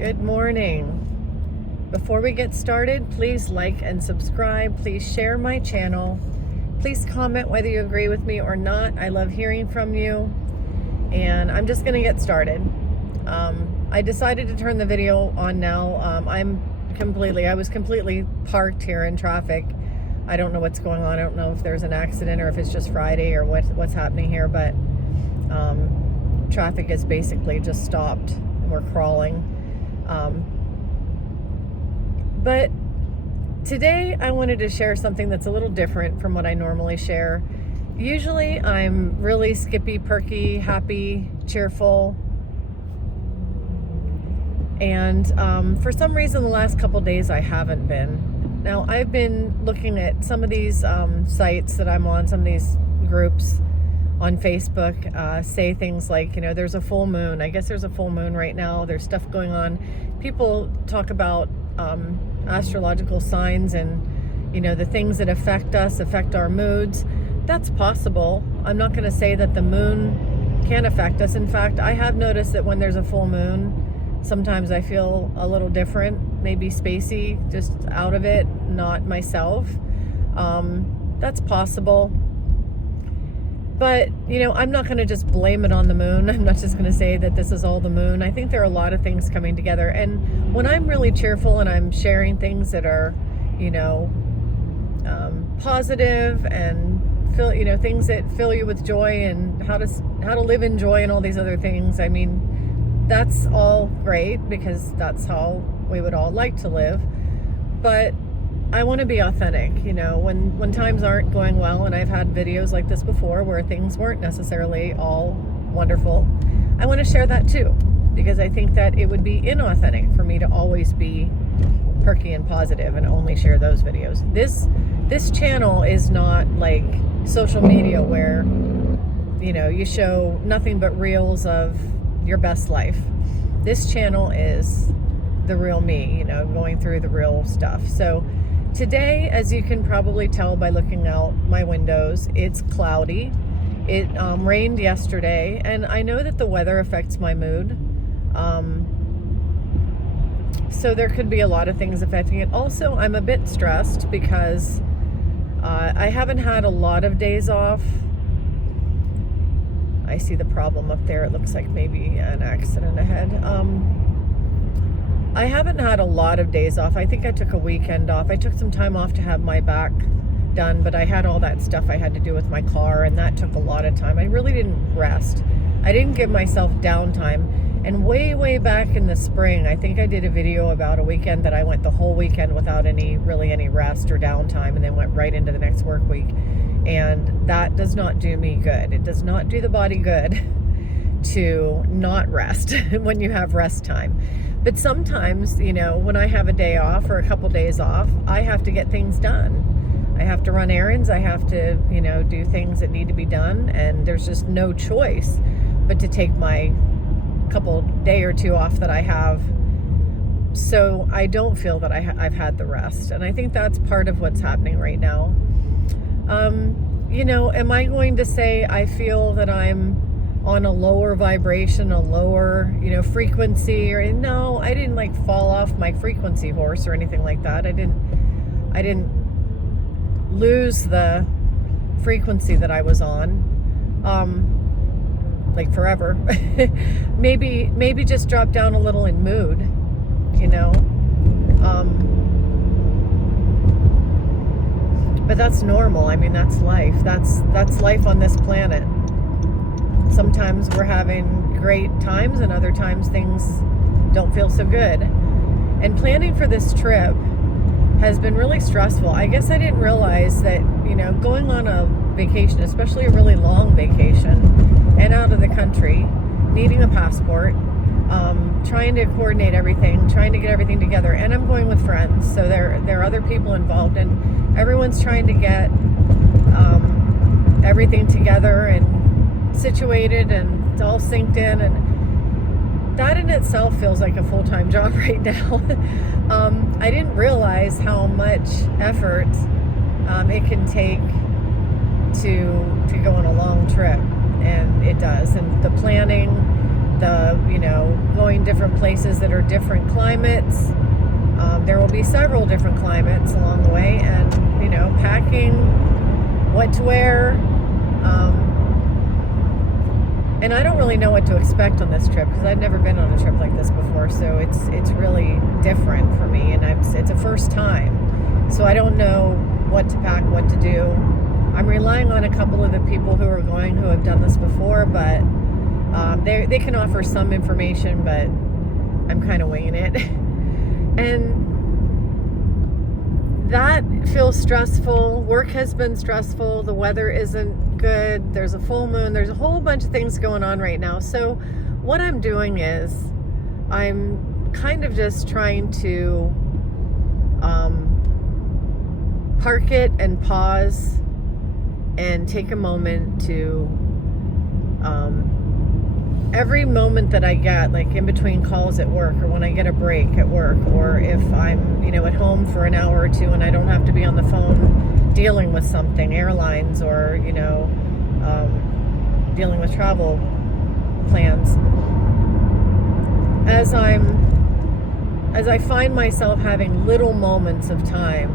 Good morning. Before we get started, please like and subscribe. Please share my channel. Please comment whether you agree with me or not. I love hearing from you. And I'm just going to get started. I decided to turn the video on now. I was completely parked here in traffic. I don't know what's going on. I don't know if there's an accident or if it's just Friday or what's happening here, but traffic is basically just stopped. We're crawling. But today I wanted to share something that's a little different from what I normally share. Usually I'm really skippy, perky, happy, cheerful. And for some reason the last couple days I haven't been. Now I've been looking at some of these sites that I'm on, some of these groups on Facebook say things like, there's a full moon. I guess there's a full moon right now. There's stuff going on. People talk about astrological signs and, the things that affect us, affect our moods. That's possible. I'm not going to say that the moon can affect us. In fact, I have noticed that when there's a full moon, sometimes I feel a little different, maybe spacey, just out of it, not myself. That's possible. But, I'm not going to just blame it on the moon. I'm not just going to say that this is all the moon. I think there are a lot of things coming together. And when I'm really cheerful and I'm sharing things that are, positive and things that fill you with joy and how to live in joy and all these other things, I mean, that's all great because that's how we would all like to live. But I want to be authentic, when times aren't going well, and I've had videos like this before where things weren't necessarily all wonderful. I want to share that too, because I think that it would be inauthentic for me to always be perky and positive and only share those videos. This channel is not like social media where, you show nothing but reels of your best life. This channel is the real me, going through the real stuff. So today, as you can probably tell by looking out my windows, it's cloudy. It rained yesterday, and I know that the weather affects my mood. So there could be a lot of things affecting it. Also, I'm a bit stressed because I haven't had a lot of days off. I see the problem up there. It looks like maybe an accident ahead. I haven't had a lot of days off. I think I took a weekend off. I took some time off to have my back done, but I had all that stuff I had to do with my car, and that took a lot of time. I really didn't rest. I didn't give myself downtime. And way back in the spring, I think I did a video about a weekend that I went the whole weekend without any rest or downtime, and then went right into the next work week. And that does not do me good. It does not do the body good to not rest when you have rest time. But sometimes, when I have a day off or a couple days off, I have to get things done. I have to run errands. I have to, do things that need to be done. And there's just no choice but to take my couple day or two off that I have. So I don't feel that I've had the rest. And I think that's part of what's happening right now. Am I going to say I feel that I'm on a lower vibration, a lower, frequency, or no, I didn't fall off my frequency horse or anything like that. I didn't lose the frequency that I was on, forever. maybe just drop down a little in mood, but that's normal. I mean, that's life. That's life on this planet. Sometimes we're having great times and other times things don't feel so good. And planning for this trip has been really stressful. I guess I didn't realize that, going on a vacation, especially a really long vacation and out of the country, needing a passport, trying to coordinate everything, trying to get everything together. And I'm going with friends, so there are other people involved, and everyone's trying to get everything together and situated and it's all synced in, and that in itself feels like a full-time job right now. I didn't realize how much effort it can take to go on a long trip, and it does. And the planning, the going different different places that are different climates. There will be several different climates along the way, and packing, what to wear. And I don't really know what to expect on this trip because I've never been on a trip like this before, so it's really different for me, and it's a first time, so I don't know what to pack, what to do. I'm relying on a couple of the people who are going who have done this before, but they can offer some information, but I'm kind of winging it. And that feels stressful. Work has been stressful. The weather isn't good. There's a full moon. There's a whole bunch of things going on right now. So what I'm doing is I'm kind of just trying to park it and pause and take a moment to every moment that I get, like in between calls at work, or when I get a break at work, or if I'm at home for an hour or two and I don't have to be on the phone dealing with something, airlines, or dealing with travel plans, as I find myself having little moments of time,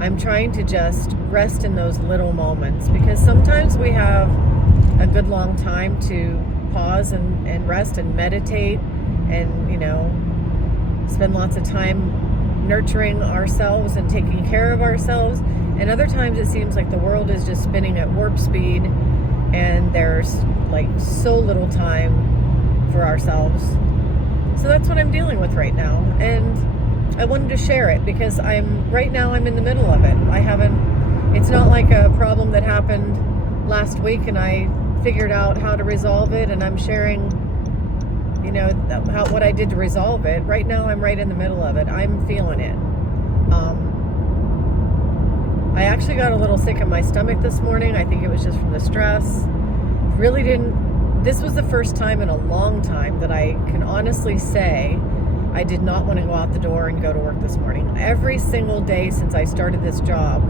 I'm trying to just rest in those little moments, because sometimes we have a good long time to pause and rest and meditate and spend lots of time nurturing ourselves and taking care of ourselves, and other times it seems like the world is just spinning at warp speed and there's like so little time for ourselves. So that's what I'm dealing with right now, and I wanted to share it because right now I'm in the middle of it. It's not like a problem that happened last week and I figured out how to resolve it, and I'm sharing what I did to resolve it. Right now I'm right in the middle of it. I'm feeling it. I actually got a little sick in my stomach this morning. I think it was just from the stress. This was the first time in a long time that I can honestly say I did not want to go out the door and go to work this morning. Every single day since I started this job,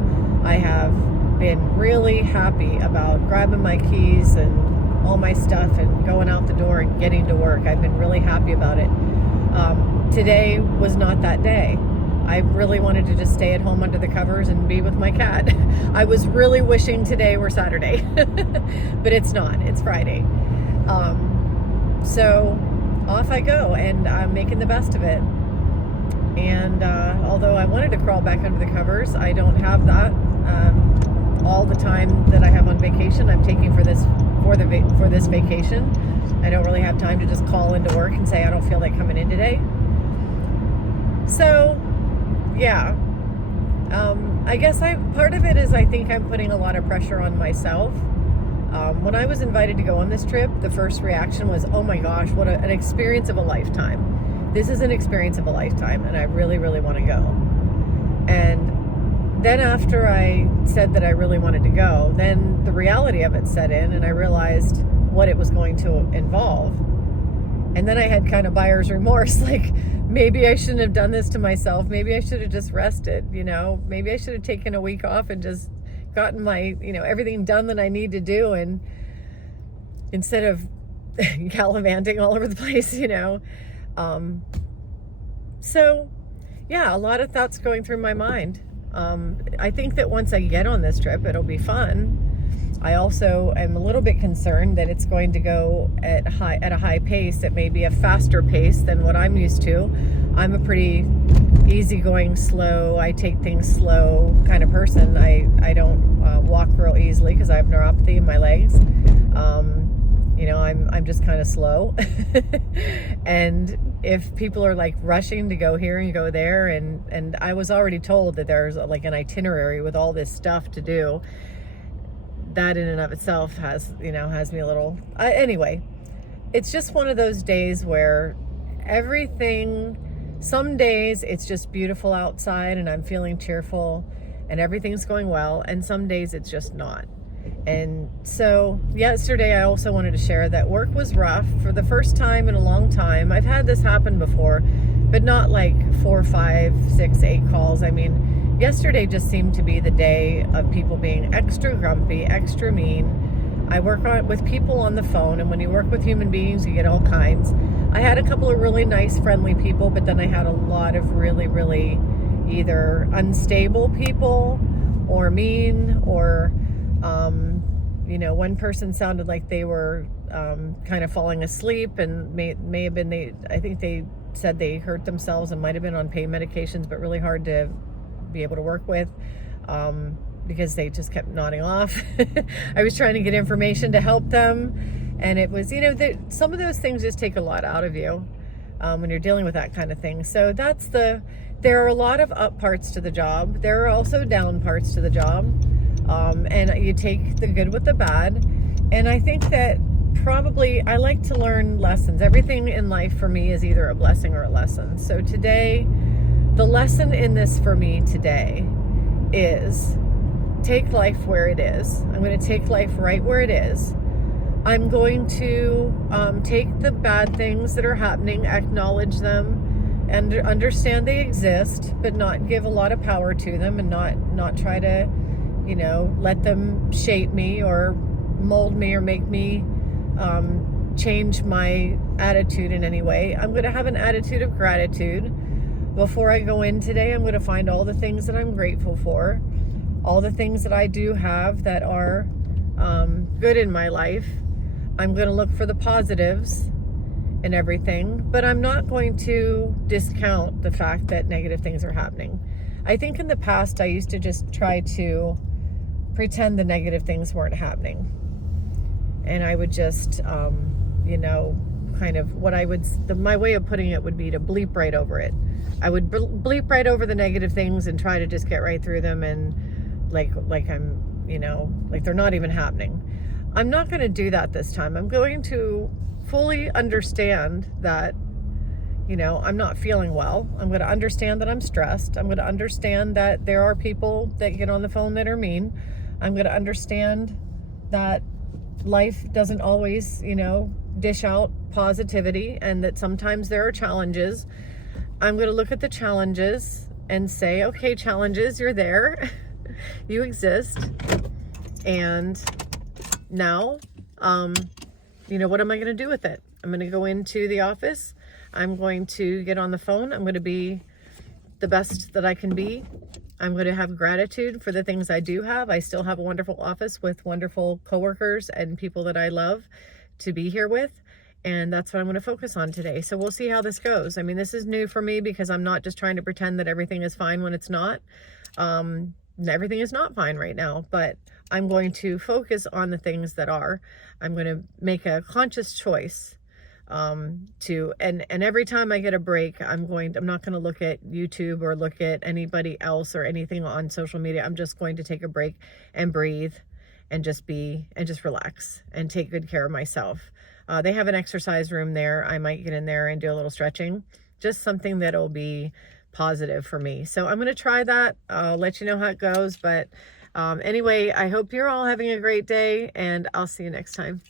I have been really happy about grabbing my keys and all my stuff and going out the door and getting to work. I've been really happy about it. Today was not that day. I really wanted to just stay at home under the covers and be with my cat. I was really wishing today were Saturday, but it's not. It's Friday. So off I go, and I'm making the best of it. And although I wanted to crawl back under the covers, I don't have that. All the time that I have on vacation, I'm taking for this vacation. I don't really have time to just call into work and say I don't feel like coming in today. So, yeah. I guess part of it is I think I'm putting a lot of pressure on myself. When I was invited to go on this trip, the first reaction was, oh my gosh, what an experience of a lifetime. This is an experience of a lifetime, and I really, really want to go. And then after I said that I really wanted to go, then the reality of it set in, and I realized what it was going to involve. And then I had kind of buyer's remorse, like maybe I shouldn't have done this to myself. Maybe I should have just rested, maybe I should have taken a week off and just gotten my, everything done that I need to do, and instead of gallivanting all over the place, So yeah, a lot of thoughts going through my mind. I think that once I get on this trip, it'll be fun. I also am a little bit concerned that it's going to go at a high pace. It may be a faster pace than what I'm used to. I'm a pretty easygoing, slow, I take things slow kind of person. I don't walk real easily because I have neuropathy in my legs. I'm just kind of slow. And if people are like rushing to go here and go there, and I was already told that there's like an itinerary with all this stuff to do, that in and of itself has me a little, anyway, it's just one of those days where some days it's just beautiful outside and I'm feeling cheerful and everything's going well, and some days it's just not. And so yesterday I also wanted to share that work was rough for the first time in a long time. I've had this happen before, but not like 4, 5, 6, 8 calls. I mean, yesterday just seemed to be the day of people being extra grumpy, extra mean, I work with people on the phone, and when you work with human beings, you get all kinds. I had a couple of really nice, friendly people, but then I had a lot of really, really either unstable people or mean, or one person sounded like they were kind of falling asleep, and may have been, I think they said they hurt themselves and might have been on pain medications, but really hard to be able to work with because they just kept nodding off. I was trying to get information to help them, and it was, some of those things just take a lot out of you when you're dealing with that kind of thing. So there are a lot of up parts to the job. There are also down parts to the job. And you take the good with the bad. And I think that probably I like to learn lessons. Everything in life for me is either a blessing or a lesson. So today, the lesson in this for me today is take life where it is. I'm going to take life right where it is. I'm going to take the bad things that are happening, acknowledge them, and understand they exist, but not give a lot of power to them, and not try to let them shape me or mold me or make me change my attitude in any way. I'm going to have an attitude of gratitude. Before I go in today, I'm going to find all the things that I'm grateful for, all the things that I do have that are good in my life. I'm going to look for the positives in everything, but I'm not going to discount the fact that negative things are happening. I think in the past, I used to just try to pretend the negative things weren't happening. And I would just, kind of my way of putting it would be to bleep right over it. I would bleep right over the negative things and try to just get right through them, and like I'm, like they're not even happening. I'm not going to do that this time. I'm going to fully understand that, I'm not feeling well. I'm going to understand that I'm stressed. I'm going to understand that there are people that get on the phone that are mean. I'm going to understand that life doesn't always, dish out positivity, and that sometimes there are challenges. I'm going to look at the challenges and say, okay, challenges, you're there. You exist. And now, what am I going to do with it? I'm going to go into the office. I'm going to get on the phone. I'm going to be the best that I can be. I'm going to have gratitude for the things I do have. I still have a wonderful office with wonderful coworkers and people that I love to be here with. And that's what I'm going to focus on today. So we'll see how this goes. I mean, this is new for me because I'm not just trying to pretend that everything is fine when it's not. Everything is not fine right now, but I'm going to focus on the things that are. I'm going to make a conscious choice and every time I get a break, I'm not going to look at YouTube or look at anybody else or anything on social media. I'm just going to take a break and breathe and just relax and take good care of myself. They have an exercise room there. I might get in there and do a little stretching, just something that'll be positive for me. So I'm going to try that. I'll let you know how it goes. But anyway, I hope you're all having a great day, and I'll see you next time.